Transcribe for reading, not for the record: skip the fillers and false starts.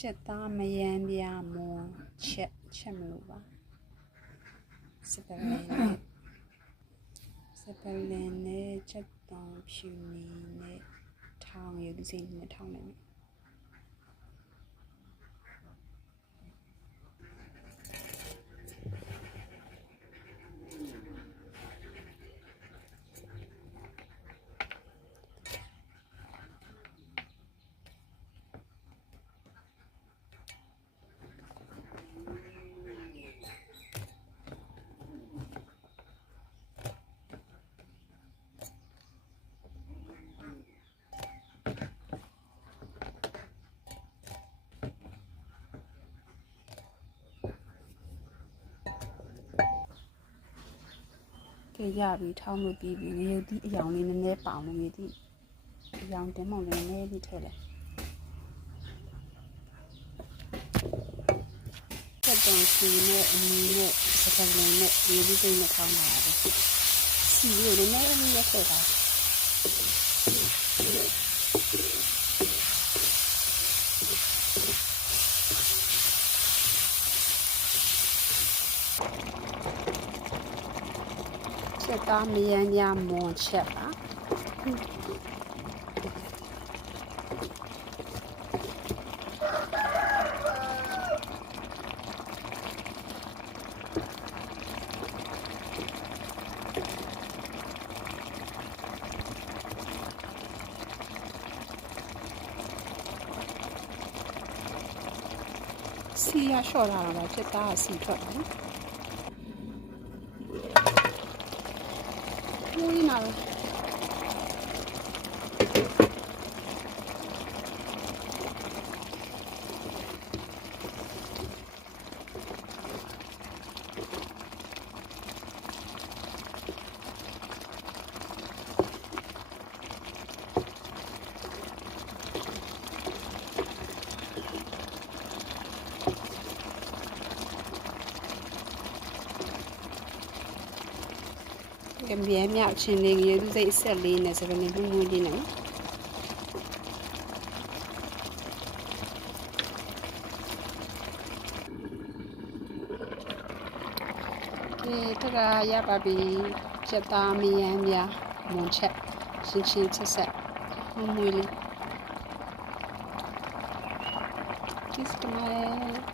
ချက်သားမယမ်းပြမွန်ချက်မလို့ပါစပလင်နဲ့ချက်တောင်ဖြူနေနဲ့ထောင်ရည်စိနဲ့ထောင်နေပြီရပြီထောင်းလို့ပြီးပြီငရုတ်သီးအယောင်လေးနည်းနည်းပေါင်လို့ငရုတ်သီးအယောင်တင်းမောင်လေးနည်းနည်းလေးထည့်လိုက်ချက်တောင်စီနဲ့အမီနဲ့စပလင်နဲ့ငရုတ်သီးစိမ့်နဲ့ထောင်းလာတယ်စီကိုလည်းနည်းနည်းရက်ထည့်တာချက်သားမယမ်းပြမွန်ချက်ပါစီရလျှော့လာတာချက်သားစီထွက်တယ်နော်နားကမြဲမြောက်ချင်းလေးရေသူစိတ်အဆက်လေးနဲ့စပလင်မှုမှုလေးနဲ့တရာရပါပြီချက်သားမယမ်းပြမွန်ချက်ချင်းဆက်မှုမှုလေးဒီစတမဲ